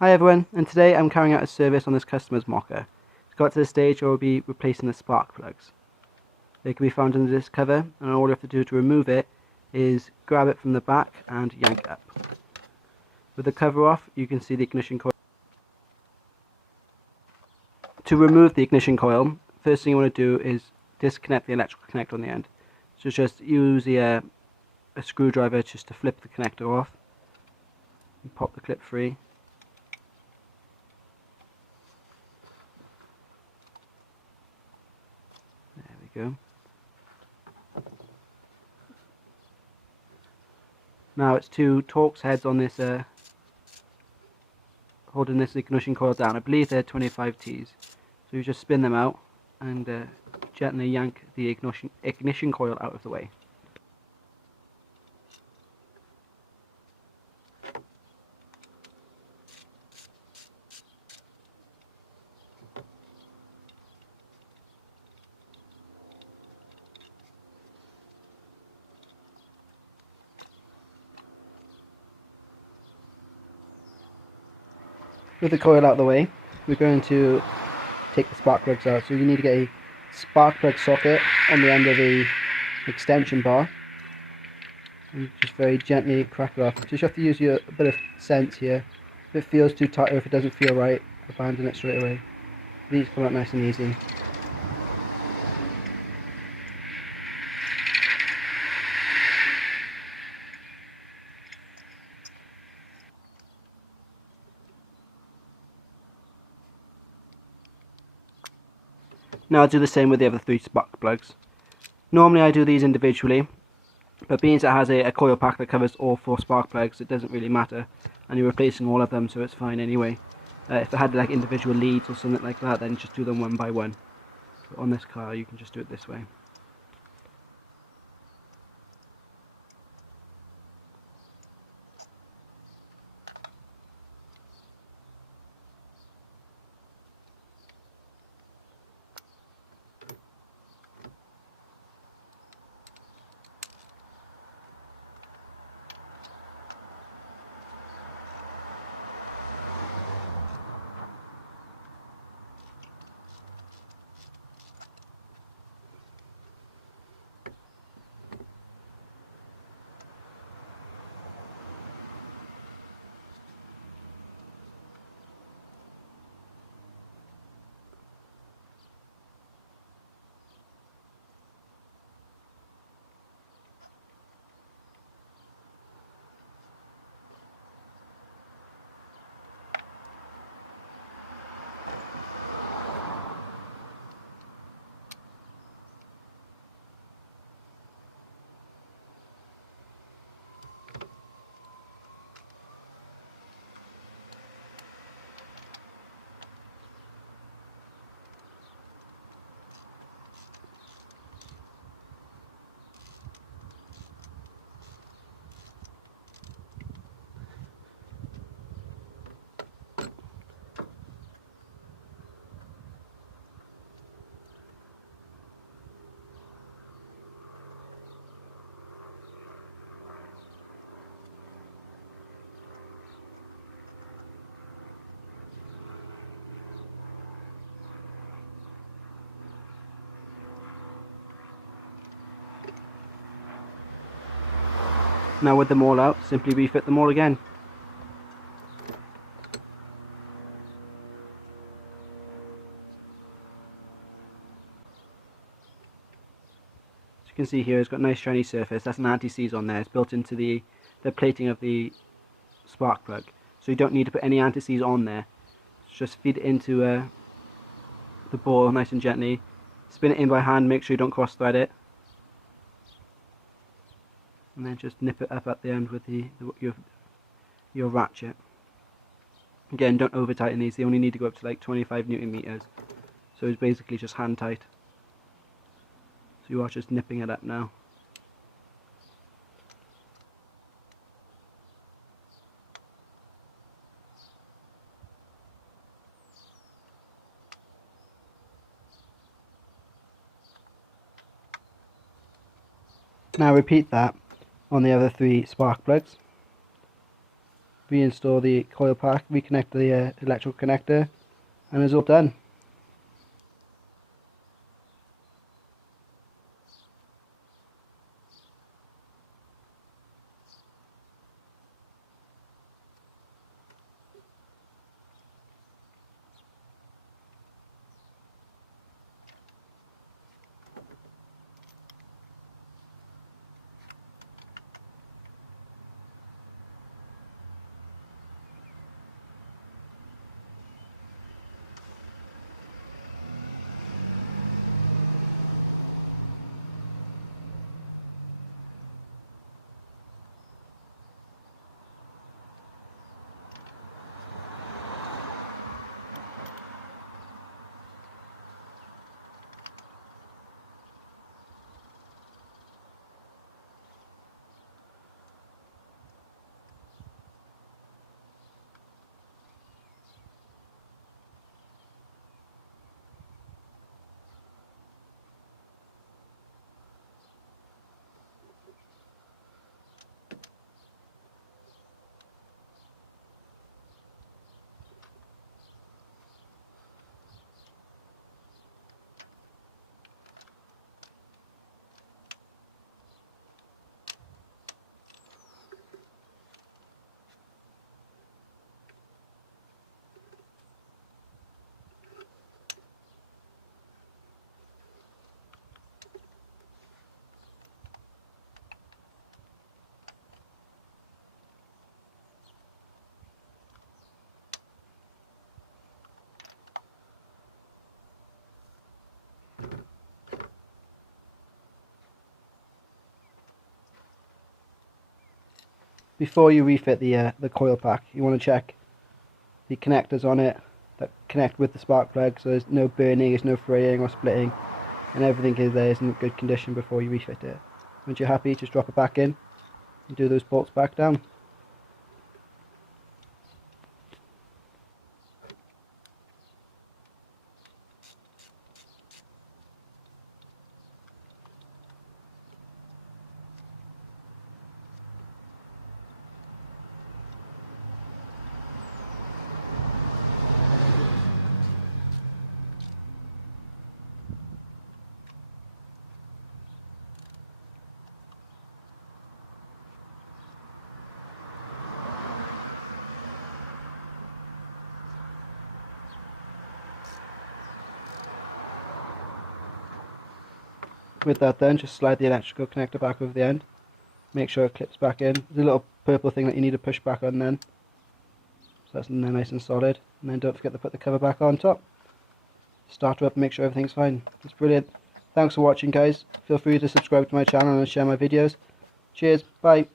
Hi everyone, and today I'm carrying out a service on this customer's Mokka. It's got to the stage where we'll be replacing the spark plugs. They can be found under this cover, and all you have to do to remove it is grab it from the back and yank it up. With the cover off, you can see the ignition coil. To remove the ignition coil, first thing you want to do is disconnect the electrical connector on the end. So just use a screwdriver just to flip the connector off and pop the clip free. There we go. Now it's two Torx heads on this, holding this ignition coil down. I believe they're 25Ts. So you just spin them out and gently yank the ignition coil out of the way. With the coil out of the way, we're going to take the spark plugs out. So you need to get a spark plug socket on the end of the extension bar and just very gently crack it off. Just have to use a bit of sense here. If it feels too tight or if it doesn't feel right, abandon it straight away. These come out nice and easy. Now I'll do the same with the other three spark plugs. Normally I do these individually, but being that it has a coil pack that covers all 4 spark plugs, it doesn't really matter, and you're replacing all of them, so it's fine anyway. If it had like individual leads or something like that, then just do them one by one. But on this car you can just do it this way. Now with them all out, simply refit them all again. As you can see here, it's got a nice shiny surface. That's an anti-seize on there. It's built into the plating of the spark plug. So you don't need to put any anti-seize on there. Just feed it into the ball nice and gently. Spin it in by hand, make sure you don't cross thread it. And then just nip it up at the end with your ratchet. Again, don't over tighten these, they only need to go up to like 25 Newton meters. So it's basically just hand tight. So you are just nipping it up now. Now repeat that on the other 3 spark plugs. reinstall the coil pack, reconnect the electrical connector, and it's all done. Before you refit the coil pack, you want to check the connectors on it that connect with the spark plug, so there's no burning, there's no fraying or splitting, and everything is there is in good condition before you refit it. Once you're happy, just drop it back in and do those bolts back down. With that then, just slide the electrical connector back over the end, make sure it clips back in. There's a little purple thing that you need to push back on then, so that's in there nice and solid, and then don't forget to put the cover back on top. Start her up and make sure everything's fine. It's brilliant. Thanks for watching guys, feel free to subscribe to my channel and share my videos. Cheers, bye.